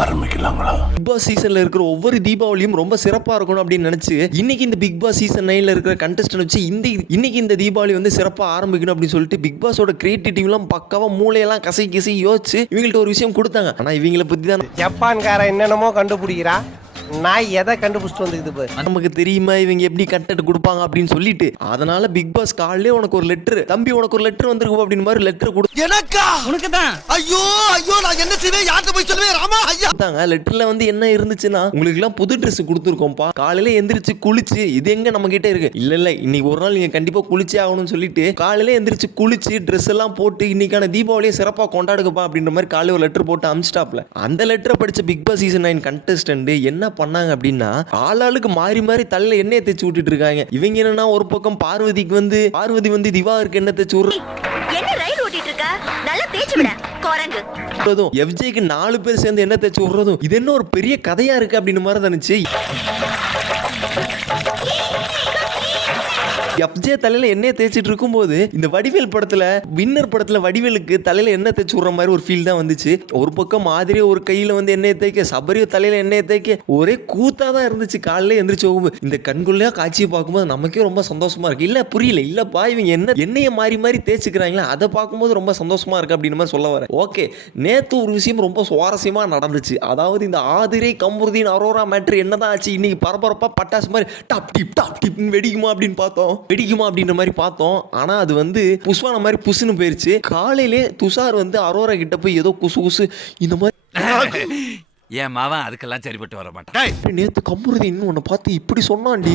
ஆரம்பிக்கலாங்களா? Big pass சீசன்ல இருக்கிற ஒவ்வொரு தீபாவளியும் ரொம்ப சிறப்பா இருக்கணும் அப்படின்னு நினைச்சு இன்னைக்கு இந்த பிக் பாஸ் சீசன் நைன்ல இருக்கிற கண்டஸ்டன் வச்சு இந்த இன்னைக்கு இந்த தீபாவளி வந்து சிறப்பா ஆரம்பிக்கணும் அப்படின்னு சொல்லிட்டு பிக் பாஸோட கிரியேட்டிவிட்டிலாம் பக்காவா மூளையெல்லாம் கசை கசி யோசிச்சு இவங்கள்ட்ட ஒரு விஷயம் கொடுத்தாங்க. ஆனா இவங்கள பத்தி தான் ஜப்பான்காரன் என்னென்னமோ கண்டுபிடிக்கிறா. நான் எதை கண்டுபிடிச்சிட்டு வந்துக்குது பாரு. நமக்கு தெரியுமா இவங்க எப்படி கண்டென்ட் கொடுப்பாங்க அப்படின்னு சொல்லிட்டு? அதனால பிக் பாஸ் காலையிலே உனக்கு ஒரு லெட்டர் தம்பி உனக்கு ஒரு லெட்டர் வந்திருக்கும் அப்படின்னு மாதிரி லெட்டர் எனக்கா? உனக்கு தான் ஐயோ ஐயோ நான் என்ன செய்வேன்? யார்கிட்ட போய் சொல்லுவேன்? ராமா ஐயா. கொடுத்தாங்க லெட்டர்ல வந்து என்ன இருந்துச்சுன்னா உங்களுக்கு எல்லாம் புது Dress கொடுத்துருக்கோம்ப்பா. காலையில எந்திரிச்சு குளிச்சு இது எங்க நம்ம கிட்ட இருக்கு? இல்ல இல்ல இன்னைக்கு ஒரு நாள் நீங்க கண்டிப்பா குளிச்சே ஆகணும்னு சொல்லிட்டு காலையில எந்திரிச்சு குளிச்சு Dress எல்லாம் போட்டு இன்னைக்கான தீபாவளியை சிறப்பா கொண்டாடுங்கப்பா அப்படின்ற மாதிரி காலையில ஒரு லெட்டர் போட்டு அமிச்சிட்டாப்ல அந்த லெட்டரை படிச்ச big boss season nine contestant என்ன பண்ணாங்க அப்படின்னா ஆளாளுக்கு மாறி மாறி தலையில எண்ணெயை தேய்ச்சி விட்டுட்டு இருக்காங்க. இவங்க என்னன்னா ஒரு பக்கம் பார்வதிக்கு வந்து பார்வதி வந்து எண்ணெய் தேய்ச்சி ஓட்டிட்டு இருக்க? நல்லா பேச்சு விட குரங்கு. விடுறதும் எஃப்ஜேக்கு நாலு பேர் சேர்ந்து என்ன தேய்ச்சி விடுறதும் இது என்ன ஒரு பெரிய கதையா இருக்கு அப்படின்னு மாதிரி தனுச்சு எஃப்ஜே தலையில எண்ணெய் தேய்ச்சிட்டு இருக்கும்போது இந்த வடிவேல் படத்துல வின்னர் படத்துல வடிவேலுக்கு தலையில எண்ணெய் தேய்ச்சி விடுற மாதிரி ஒரு ஃபீல் தான் வந்துச்சு. ஒரு பக்கம் மாதிரி ஒரு கையில வந்து எண்ணெய் தேய்க்க சபரியோ தலையில எண்ணெய் தேய்க்க ஒரே கூத்தா தான் இருந்துச்சு. காலையில எந்திரிச்சு போகும்போது இந்த கண்குள்ளையா காட்சியை பார்க்கும்போது நமக்கே ரொம்ப சந்தோஷமா இருக்கு. இல்ல புரியல இல்லப்பா இவங்க என்ன எண்ணெயை மாறி மாறி தேய்ச்சிக்கிறாங்களா அதை பார்க்கும்போது ரொம்ப சந்தோஷமா இருக்கு அப்படின்னு மாதிரி சொல்ல வரேன். ஓகே நேத்து ஒரு விஷயம் ரொம்ப சுவாரஸ்யமா நடந்துச்சு. அதாவது இந்த ஆதிரை கம்ருதீன் அரோரா மேட்ரு என்னதான் ஆச்சு இன்னைக்கு பரபரப்பா பட்டாசு மாதிரி டாப் டிப் டாப் டிப்னு வெடிக்குமா அப்படின்னு பார்த்தோம். வெடிக்குமா அப்படின்ற மாதிரி பார்த்தோம். ஆனால் அது வந்து புஷ்வான மாதிரி புஷ்னு போயிருச்சு. காலையிலே துஷார் வந்து அரோரா கிட்ட போய் ஏதோ குசு குசு இந்த மாதிரி என் மாவன் அதுக்கெல்லாம் சரிப்பட்டு வர மாட்டான். நேத்து கம்ருதீன் உன்னை பார்த்து இப்படி சொன்னாண்டி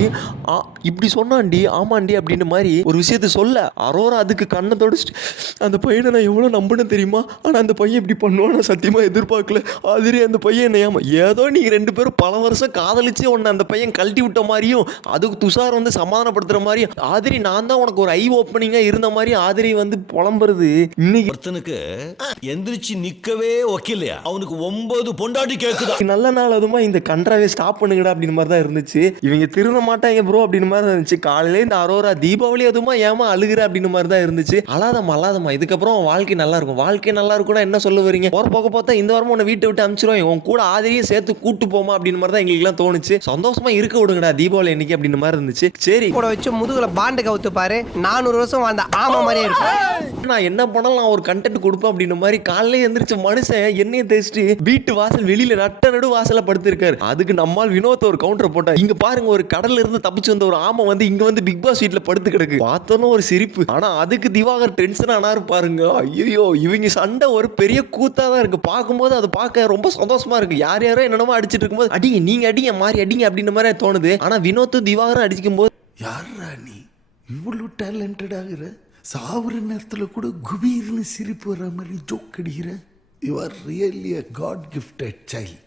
ஆ, இப்படி சொன்னாண்டி ஆமாண்டி அப்படின்ற மாதிரி ஒரு விஷயத்த சொல்ல அரோரா அதுக்கு கண்ணை தொடச்சிட்டு அந்த பையனை நான் எவ்வளோ நம்பினேன் தெரியுமா? ஆனால் அந்த பையன் இப்படி பண்ணுவான் நான் சத்தியமாக எதிர்பார்க்கல. ஆதிரி அந்த பையன் என்ன ஏமா ஏதோ நீங்கள் ரெண்டு பேரும் பல வருஷம் காதலிச்சு உன்னை அந்த பையன் கழட்டி விட்ட மாதிரியும் அதுக்கு துஷார் வந்து சமாதானப்படுத்துற மாதிரியும் ஆதிரி நான் தான் உனக்கு ஒரு ஐ ஓப்பனிங்காக இருந்த மாதிரி ஆதிரி வந்து புலம்புறது. இன்னைக்கு ஒருத்தனுக்கு எந்திரிச்சு நிக்கவே ஒக்கில்லையா அவனுக்கு ஒன்பது பொண்டாட்டி கேக்குதா நல்ல நாள் அதுமா இந்த கன்றாவே ஸ்டாப் பண்ணுங்கடா அப்படின்னு மாதிரி தான் இருந்துச்சு. இவங்க திருந்த மாட்டாங்க ப்ரோ அப்படின்னு மாதிரி தான் இருந்துச்சு. காலையில இந்த அரோரா தீபாவளி அதுமா ஏமா அழுகுற அப்படின்னு மாதிரி தான் இருந்துச்சு. அழாதம்மா அழாதம்மா. இதுக்கப்புறம் வாழ்க்கை நல்லா இருக்கும். வாழ்க்கை நல்லா இருக்கும்னா என்ன சொல்ல வரீங்க? ஒரு பக்கம் பார்த்தா இந்த வாரமும் உன்னை வீட்டை விட்டு அனுப்பிச்சிருவோம் உன் கூட ஆதிரியும் சேர்த்து கூட்டு போமா அப்படின்னு மாதிரி தான் எங்களுக்கு எல்லாம் தோணுச்சு. சந்தோஷமா இருக்க விடுங்கடா தீபாவளி அன்னைக்கு அப்படின்னு மாதிரி இருந்துச்சு. சரி. கூட வச்சு முதுகுல பாண்டு கவுத்து பாரு நானூறு வருஷம் வாழ்ந்த ஆமா மாதிரியே இருக்கும் நான் என்ன பண்ணாலும் நான் ஒரு கண்டென்ட் கொடுப்பேன் அப்படின்ற மாதிரி காலையில எந்திரிச்ச மனுஷன் எண்ணெயை தேய்ச்சிட்டு வீட்டு வாசல் வெளியில நட்ட நடு வாசல படுத்திருக்காரு. அதுக்கு நம்மால் வினோத் ஒரு கவுண்டர் போட்டா இங்க பாருங்க ஒரு கடல்ல இருந்து தப்பிச்சு வந்த ஒரு ஆமை வந்து இங்க வந்து பிக் பாஸ் வீட்ல படுத்து கிடக்கு. பார்த்தோன்னு ஒரு சிரிப்பு. ஆனா அதுக்கு திவாகர் டென்ஷன் ஆனாரு பாருங்க. ஐயோ இவங்க சண்டை ஒரு பெரிய கூத்தா தான் இருக்கு. பார்க்கும்போது அது பார்க்க ரொம்ப சந்தோஷமா இருக்கு. யார் யாரோ என்னென்னமோ அடிச்சிட்டு இருக்கும்போது அடிங்க நீங்க அடிங்க மாறி அடிங்க அப்படின்ற மாதிரி தோணுது. ஆனா வினோத்தும் திவாகரும் அடிக்கும் போது யாரா நீ? இவ்வளவு டேலண்டட் ஆகுற? சாவுற நேரத்துல கூட குபீர்னு சிரிப்பு வர மாதிரி ஜோக் அடிக்கிற? you are really a God gifted child.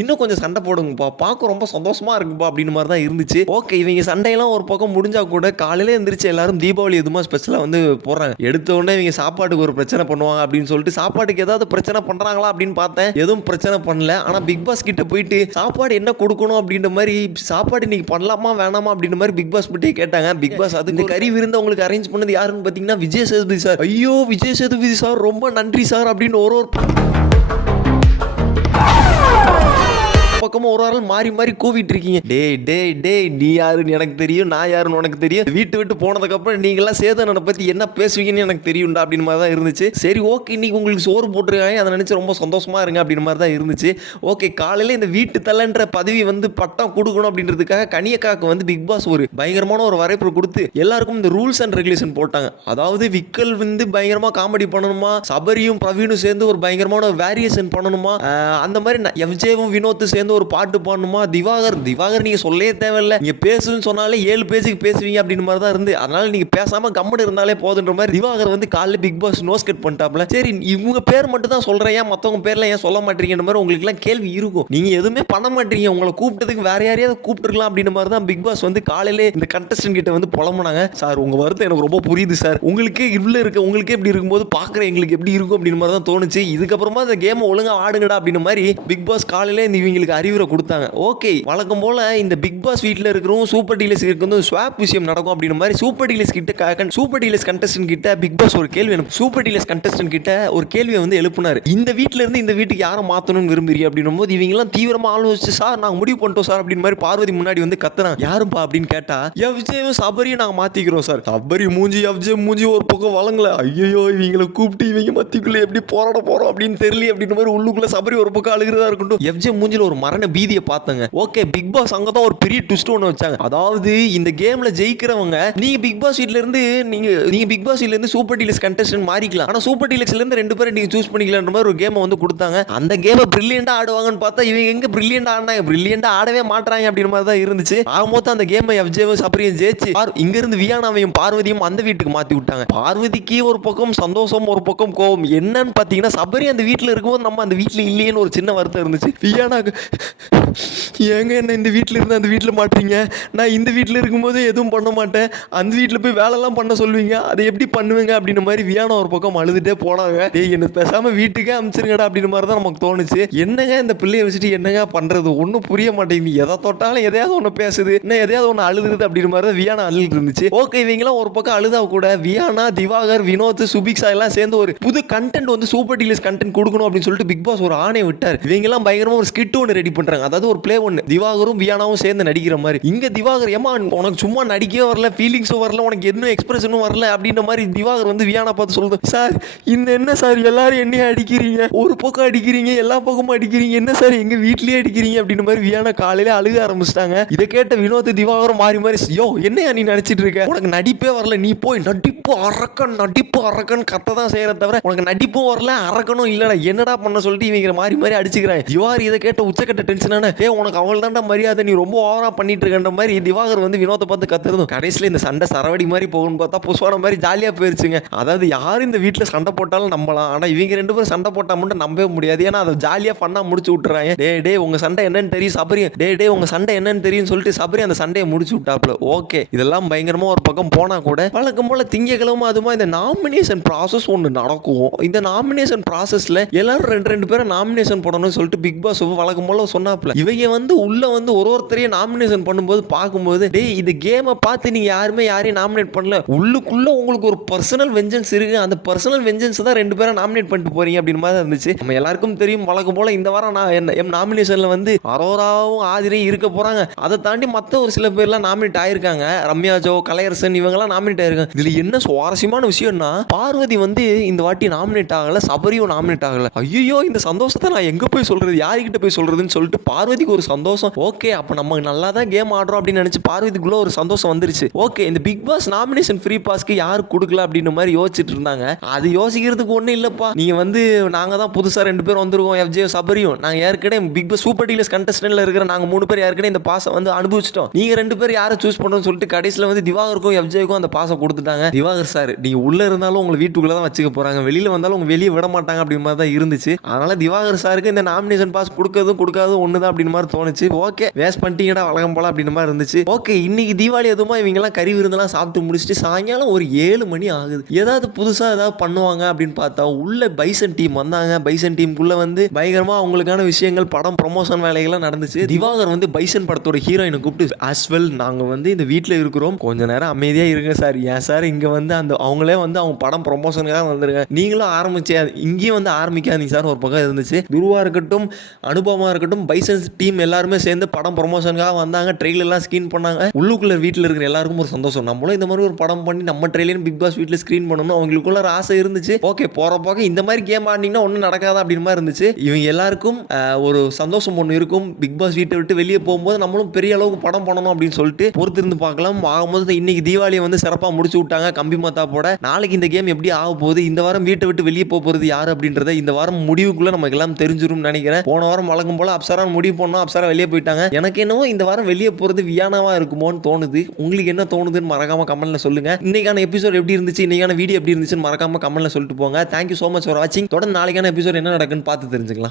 இன்னும் கொஞ்சம் சண்டை போடுங்கப்பா. பார்க்க ரொம்ப சந்தோஷமா இருக்குப்பா அப்படின்னு மாதிரி தான் இருந்துச்சு. ஓகே இவங்க சண்டையெல்லாம் ஒரு பக்கம் முடிஞ்சா கூட காலையில எந்திரிச்சு எல்லாரும் தீபாவளி எதுமா ஸ்பெஷலாக வந்து போடுறாங்க. எடுத்த உடனே இவங்க சாப்பாட்டுக்கு ஒரு பிரச்சனை பண்ணுவாங்க அப்படின்னு சொல்லிட்டு சாப்பாட்டுக்கு ஏதாவது பிரச்சனை பண்றாங்களா அப்படின்னு பார்த்தேன். எதுவும் பிரச்சனை பண்ணல. ஆனா பிக் பாஸ் கிட்ட போயிட்டு சாப்பாடு என்ன கொடுக்கணும்? அப்படின்ற மாதிரி சாப்பாடு இன்னைக்கு பண்ணலாமா வேணாமா? அப்படின்ற மாதிரி பிக் பாஸ் பற்றி கேட்டாங்க. பிக் பாஸ் அது இந்த கறி விருந்து உங்களுக்கு அரேஞ்ச் பண்ணது யாருன்னு பார்த்தீங்கன்னா விஜய் சேதுபதி சார். ஐயோ விஜய் சேதுபதி சார் ரொம்ப நன்றி சார் அப்படின்னு ஒரு ஒரு பக்கமும் ஒரு ஆள் மாறி மாறி கூவிட்டு இருக்கீங்க. டேய் டேய் டே நீ யாருன்னு எனக்கு தெரியும் நான் யாருன்னு உனக்கு தெரியும். வீட்டு விட்டு போனதுக்கப்புறம் நீங்களாம் நீங்களாம் சேதனனை பற்றி என்ன பேசுவீங்கன்னு எனக்கு தெரியும்டா அப்படின்னு மாதிரி தான் இருந்துச்சு. சரி ஓகே இன்னைக்கு உங்களுக்கு சோறு போட்டிருக்காங்க. அதை நினச்சி ரொம்ப சந்தோஷமாக இருங்க அப்படின்னு மாதிரி தான் இருந்துச்சு. ஓகே காலையில் இந்த வீட்டு தலைன்ற பதவி வந்து பட்டம் கொடுக்கணும் அப்படின்றதுக்காக கனியக்காக்கு வந்து பிக் பாஸ் ஒரு பயங்கரமான ஒரு வரைப்பு கொடுத்து எல்லாருக்கும் இந்த ரூல்ஸ் அண்ட் ரெகுலேஷன் போட்டாங்க. அதாவது விக்கல் வந்து பயங்கரமாக காமெடி பண்ணணுமா? சபரியும் பிரவீனும் சேர்ந்து ஒரு பயங்கரமான ஒரு வேரியேஷன் பண்ணணுமா அந்த மாதிரி ந- எஃப்ஜேவும் வினோத்து சேர்ந்து ஒரு பாட்டு பாடணுமா? திவாகர் திவாகர் நீங்க சொல்லவே தேவையில்ல. நீங்க பேசுன்னு சொன்னாலே ஏழு பேஜுக்கு பேசுவீங்க அப்படின்னு மாதிரி தான் இருந்து. அதனால நீங்க பேசாம கம்மடு இருந்தாலே போதுன்ற மாதிரி திவாகர் வந்து காலைல பிக் பாஸ் நோஸ் கட் பண்ணிட்டாப்ல சரி இவங்க பேர் மட்டும் தான் சொல்றேன். ஏன் மத்தவங்க பேர்ல ஏன் சொல்ல மாட்டீங்கன்ற மாதிரி உங்களுக்கு எல்லாம் கேள்வி இருக்கும். நீங்க எதுவுமே பண்ண மாட்டீங்க. உங்களை கூப்பிட்டதுக்கு வேற யாரையாவது கூப்பிட்டுருக்கலாம் அப்படின்ற மாதிரி தான் பிக் பாஸ் வந்து காலையிலே இந்த கண்டஸ்டன் கிட்ட வந்து புலம்புனாங்க. சார் உங்க வருத்தம் எனக்கு ரொம்ப புரியுது சார். உங்களுக்கே இவ்வளோ இருக்க உங்களுக்கே இப்படி இருக்கும்போது பார்க்குற எங்களுக்கு எப்படி இருக்கும்? அப்படின்னு மாதிரி தான் தோணுச்சு. இதுக்கப்புறமா இந்த கேமை ஒழுங்கா ஆடுங்கடா அப்படின்ற மாதிரி பிக் பாஸ் காலையில இந்த இவங்களுக்கு அறிவுரை கொடுத்தாங்க. ஓகே வழக்கம் போல இந்த பிக் பாஸ் வீட்டில் இருக்கிறோம் சூப்பர் டீலர்ஸ் வந்து ஸ்வாப் விஷயம் நடக்கும் அப்படின்ற மாதிரி சூப்பர் டீலர்ஸ் கிட்ட சூப்பர் டீலர்ஸ் கண்டஸ்டன் கிட்ட பிக் பாஸ் ஒரு கேள்வி சூப்பர் டீலர்ஸ் கண்டஸ்டன் கிட்ட ஒரு கேள்வியை வந்து எழுப்புனாரு. இந்த வீட்டில் இருந்து இந்த வீட்டுக்கு யாரை மாத்தணும்னு விரும்புறீ அப்படின்னும் போது இவங்க எல்லாம் தீவிரமா ஆலோசிச்சு சார் நாங்க முடிவு பண்ணிட்டோம் சார் அப்படின்னு மாதிரி பார்வதி முன்னாடி வந்து கத்துறாங்க யாருப்பா? அப்படின்னு கேட்டா எவ்ஜேவும் சபரியும் நாங்க மாத்திக்கிறோம் சார். சபரி மூஞ்சி எவ்ஜே மூஞ்சி ஒரு பக்கம் வழங்கல. ஐயோ இவங்களை கூப்பிட்டு இவங்க மத்திக்குள்ள எப்படி போராட போறோம் அப்படின்னு தெரியல அப்படின்ற மாதிரி உள்ளுக்குள்ள சபரி ஒரு பக்கம் அழுகிறதா இருக்கட்டும். எஃப்ஜே மூஞ்சில ஒரு மரண பீதியை பார்த்தங்க. ஓகே பிக் பாஸ் அங்க தான் ஒரு பெரிய ட்விஸ்ட் ஒன்று வச்சாங்க. அதாவது இந்த கேம்ல ஜெயிக்கிறவங்க நீங்க பிக் பாஸ் வீட்ல இருந்து நீங்க நீங்க பிக் பாஸ் வீட்ல இருந்து சூப்பர் டீலக்ஸ் கண்டஸ்டன் மாறிக்கலாம். ஆனா சூப்பர் டீலக்ஸ்ல இருந்து ரெண்டு பேரும் நீங்க சூஸ் பண்ணிக்கலாம்ன்ற மாதிரி ஒரு கேமை வந்து கொடுத்தாங்க. அந்த கேமை பிரில்லியண்டா ஆடுவாங்கன்னு பார்த்தா இவங்க எங்க பிரில்லியண்டா ஆடினாங்க? பிரில்லியண்டா ஆடவே மாட்டாங்க அப்படின்ற மாதிரி தான் இருந்துச்சு. ஆகும்போது அந்த கேமை எஃப்ஜேவும் சப்ரியும் ஜெயிச்சு பார்- இங்க இருந்து வியானாவையும் பார்வதியும் அந்த வீட்டுக்கு மாத்தி விட்டாங்க. பார்வதிக்கு ஒரு பக்கம் சந்தோஷம் ஒரு பக்கம் கோபம். என்னன்னு பாத்தீங்கன்னா சபரி அந்த வீட்டுல இருக்கும்போது நம்ம அந்த வீட்டுல இல்லையேன்னு ஒரு சின்ன வருத்தம் இருந்துச்சு. வியானாக்கு ஏங்க என்ன இந்த வீட்டில் இருந்து அந்த வீட்டில் மாட்டுறீங்க? நான் இந்த வீட்டில் இருக்கும்போது எதுவும் பண்ண மாட்டேன். அந்த வீட்டில் போய் வேலைலாம் பண்ண சொல்லுவீங்க. அதை எப்படி பண்ணுவேங்க? அப்படின்ற மாதிரி வியானா ஒரு பக்கம் அழுதுட்டே போனாங்க. டேய் என்ன பேசாமல் வீட்டுக்கே அமிச்சிருங்கடா அப்படின்ற மாதிரி தான் நமக்கு தோணுச்சு. என்னங்க இந்த பிள்ளையை வச்சுட்டு என்னங்க பண்ணுறது ஒன்றும் புரிய மாட்டேங்குது. எதை தொட்டாலும் எதையாவது ஒன்று பேசுது. இன்னும் எதையாவது ஒன்று அழுதுறது அப்படின்ற மாதிரி தான் வியானா அழுது இருந்துச்சு. ஓகே இவங்களாம் ஒரு பக்கம் அழுதா கூட வியானா திவாகர் வினோத் சுபிக்ஸா எல்லாம் சேர்ந்து ஒரு புது கண்டென்ட் வந்து சூப்பர் டீலர்ஸ் கண்டென்ட் கொடுக்கணும் அப்படின்னு சொல்லிட்டு பிக் பாஸ் ஒரு ஆணையை விட்டார். இவங்கெல்லாம் பயங்கரமா ஒரு ஸ்கிட் ஒன்று ரெடி பண்றாங்க. அதாவது ஒரு பிளே ஒன்று திவாகரும் வியானாவும் சேர்ந்து நடிக்கிற மாதிரி. இங்க திவாகர் ஏமா உனக்கு சும்மா நடிக்கவே வரல ஃபீலிங்ஸும் வரல உனக்கு என்ன எக்ஸ்பிரஷனும் வரல அப்படின்ற மாதிரி திவாகர் வந்து வியானா பார்த்து சொல்லுது சார் இந்த என்ன சார் எல்லாரும் என்னைய அடிக்கிறீங்க? ஒரு பக்கம் அடிக்கிறீங்க எல்லா பக்கமும் அடிக்கிறீங்க. என்ன சார் எங்க வீட்லயே அடிக்கிறீங்க? அப்படின்ற மாதிரி வியானா காலையில அழுக ஆரம்பிச்சிட்டாங்க. இதை கேட்ட வினோத் திவாகரம் மாறி மாறி யோ என்னையா நீ நினைச்சிட்டு இருக்க? உனக்கு நடிப்பே வரல நீ போய் நடிப்பு அரக்கன் நடிப்பு அரக்கன் கத்த தான் செய்யற தவிர உனக்கு நடிப்பும் வரல அரக்கனும் இல்லடா என்னடா பண்ண சொல்லிட்டு இவங்க மாறி மாறி அடிச்சுக்கிறாங்க. திவாரி இதை கேட்ட உச்சக்கட்ட டென்ஷனான ஏ உனக்கு அவள் தான்டா மரியாதை நீ ரொம்ப ஓவரா பண்ணிட்டு இருக்கன்ற மாதிரி திவாகர் வந்து வினோத்தை பார்த்து கத்துறதும் கடைசியில் இந்த சண்டை சரவடி மாதிரி போகும்னு பார்த்தா புஷ்வான மாதிரி ஜாலியாக போயிருச்சுங்க. அதாவது யார் இந்த வீட்டில் சண்டை போட்டாலும் நம்பலாம். ஆனால் இவங்க ரெண்டு பேரும் சண்டை போட்டால் மட்டும் நம்பவே முடியாது. ஏன்னா அதை ஜாலியாக பண்ணா முடிச்சு விட்டுறாங்க. டே டே உங்க சண்டை என்னன்னு தெரியும் சபரி. டே டே உங்க சண்டை என்னன்னு தெரியும்னு சொல்லிட்டு சபரி அந்த சண்டையை முடிச்சு விட்டாப்ல. ஓகே. இதெல்லாம் பயங்கரமா ஒரு பக்கம் போனா கூட வழக்கம் போல திங்கக்கிழமை அதுமா இந்த நாமினேஷன் ப்ராசஸ் ஒன்று நடக்கும். இந்த நாமினேஷன் ப்ராசஸ்ல எல்லாரும் ரெண்டு ரெண்டு பேரும் நாமினேஷன் போடணும்னு சொல்லிட்டு பிக் பாஸ் வழக்கம் போல சொன்னாப்ல இவங்க வந்து உள்ள வந்து ஒரு ஒருத்தரையும் நாமினேஷன் பண்ணும்போது பார்க்கும்போது டேய் இது கேமை பார்த்து நீங்க யாருமே யாரையும் நாமினேட் பண்ணல. உள்ளுக்குள்ள உங்களுக்கு ஒரு பர்சனல் வெஞ்சன்ஸ் இருக்கு. அந்த பர்சனல் வெஞ்சன்ஸ் தான் ரெண்டு பேரும் நாமினேட் பண்ணிட்டு போறீங்க அப்படின்னு மாதிரி இருந்துச்சு. நம்ம எல்லாருக்கும் தெரியும் வழக்கம் போல இந்த வாரம் நான் என்ன எம் நாமினேஷன்ல வந்து அரோராவும் ஆதிரையும் இருக்க போறாங்க. அதை தாண்டி மற்ற ஒரு சில பேர்லாம் நாமினேட் ஆயிருக்காங்க. ரம்யா ஜோ கலையரசன் இவங்கெல்லாம் நாமினேட் ஆயிருக்காங்க. இதுல என்ன சுவாரஸ்யமான விஷயம்னா பார்வதி வந்து இந்த வாட்டி நாமினேட் ஆகல சபரியும் நாமினேட் ஆகல. ஐயோ இந்த சந்தோஷத்தை நான் எங்க போய் சொல்றது? யாருக்கிட்ட போய் சொல்றதுன்னு சொல்லிட்டு பார்வதிக்கு ஒரு சந்தோஷம். ஓகே அப்ப நம்ம நல்லா தான் கேம் ஆடுறோம் அப்படின்னு நினைச்சு பார்வதிக்குள்ள ஒரு சந்தோஷம் வந்துருச்சு. ஓகே இந்த பிக் பாஸ் நாமினேஷன் ஃப்ரீ பாஸ்க்கு யாரு கொடுக்கல அப்படின்னு மாதிரி யோசிச்சுட்டு இருந்தாங்க. அது யோசிக்கிறதுக்கு ஒன்றும் இல்லைப்பா. நீங்க வந்து நாங்க தான் புதுசா ரெண்டு பேர் வந்திருக்கோம் எஃப்ஜே சபரியும் நாங்க ஏற்கனவே பிக் பாஸ் சூப்பர் டீலர்ஸ் கண்டஸ்டன்ட்ல இருக்கிற நாங்க மூணு பேர் ஏற்கனவே இந்த பாசம் வந்து அனுபவிச்சிட்டோம். நீங்க ரெண்டு பேர் யாரை சூஸ் பண்ணுறோம்னு சொல்லிட்டு கடைசியில் வந்து திவாகருக்கும் எஃப்ஜேக்கும் அந்த பாசம் கொடுத்துட்டாங்க. திவாகர் சார் நீ உள்ள இருந்தாலும் உங்களை வீட்டுக்குள்ள தான் வச்சுக்க போறாங்க. வெளியில வந்தாலும் உங்க வெளியே விட மாட்டாங்க அப்படி மாதிரி தான் இருந்துச்சு. அதனால திவாகர் சாருக்கு இந்த நாமினேஷன் பாஸ் கொடுக்கறதும் ஏதாவது ஒன்று தான் அப்படின்னு மாதிரி தோணுச்சு. ஓகே வேஸ்ட் பண்ணிட்டீங்கடா வழக்கம் போல அப்படின்னு மாதிரி இருந்துச்சு. ஓகே இன்னைக்கு தீபாவளி எதுவுமா இவங்கெல்லாம் கறி விருந்தெல்லாம் சாப்பிட்டு முடிச்சுட்டு சாயங்காலம் ஒரு ஏழு மணி ஆகுது. ஏதாவது புதுசாக ஏதாவது பண்ணுவாங்க அப்படின்னு பார்த்தா உள்ள பைசன் டீம் வந்தாங்க. பைசன் டீமுக்குள்ளே வந்து பயங்கரமா அவங்களுக்கான விஷயங்கள் படம் ப்ரொமோஷன் வேலைகள்லாம் நடந்துச்சு. திவாகர் வந்து பைசன் படத்தோட ஹீரோயினை கூப்பிட்டு as நாங்கள் நாங்க வந்து இந்த வீட்டில் இருக்கிறோம். கொஞ்ச நேரம் அமைதியா இருங்க சார். ஏன் சார் இங்க வந்து அந்த அவங்களே வந்து அவங்க படம் ப்ரொமோஷனுக்காக வந்திருக்காங்க. நீங்களும் ஆரம்பிச்சு இங்கேயும் வந்து ஆரம்பிக்காதீங்க சார். ஒரு பக்கம் இருந்துச்சு. துருவா இருக்கட்டும் அனுபவமா இருக்கட்டும் பைசன்ஸ் டீம் எல்லாருமே சேர்ந்து படம் ப்ரொமோஷனுக்காக வந்தாங்க ட்ரெயிலெல்லாம் ஸ்க்ரீன் பண்ணாங்க. உள்ளுக்குள்ள வீட்டில் இருக்கிற எல்லாருக்கும் ஒரு சந்தோஷம். நம்மளும் இந்த மாதிரி ஒரு படம் பண்ணி நம்ம ட்ரெயிலையும் பிக் பாஸ் வீட்டில் ஸ்க்ரீன் பண்ணணும் அவங்களுக்குள்ள ஒரு ஆசை இருந்துச்சு. ஓகே போற போக இந்த மாதிரி கேம் ஆடினீங்கன்னா ஒன்றும் நடக்காது அப்படின்னு மாதிரி இருந்துச்சு. இவங்க எல்லாருக்கும் ஒரு சந்தோஷம் ஒன்று இருக்கும். பிக் பாஸ் வீட்டை விட்டு வெளியே போகும்போது நம்மளும் பெரிய அளவுக்கு படம் பண்ணணும் அப்படின்னு சொல்லிட்டு பொறுத்திருந்து பார்க்கலாம். ஆகும்போது இன்னைக்கு தீபாவளியை வந்து சிறப்பாக முடிச்சு விட்டாங்க கம்பி மாத்தா போட. நாளைக்கு இந்த கேம் எப்படி ஆக போகுது? இந்த வாரம் வீட்டை விட்டு வெளியே போக போகிறது யார் அப்படின்றத இந்த வாரம் முடிவுக்குள்ளே நமக்கு எல்லாம் தெரிஞ்சிடும் நினைக்கிறேன். போன வாரம் வழங்கும் போல அப்சரா முடிவு பண்ணோம் அப்சரா வெளியே போயிட்டாங்க. எனக்கு என்னவோ இந்த வாரம் வெளியே போகிறது வியானவா இருக்குமோன்னு தோணுது. உங்களுக்கு என்ன தோணுதுன்னு மறக்காம கமெண்ட்ல சொல்லுங்க. இன்னைக்கான எபிசோட் எப்படி இருந்துச்சு இன்னைக்கான வீடியோ எப்படி இருந்துச்சுன்னு மறக்காம கமெண்ட்ல சொல்லிட்டு போங்க. தேங்க்யூ ஸோ மச் ஃபார் வாட்சிங் தொடர்ந்து நாளைக்கான எபிசோட் என்ன நடக்குன்னு பார்த்து தெரிஞ்சுக்கலாம்.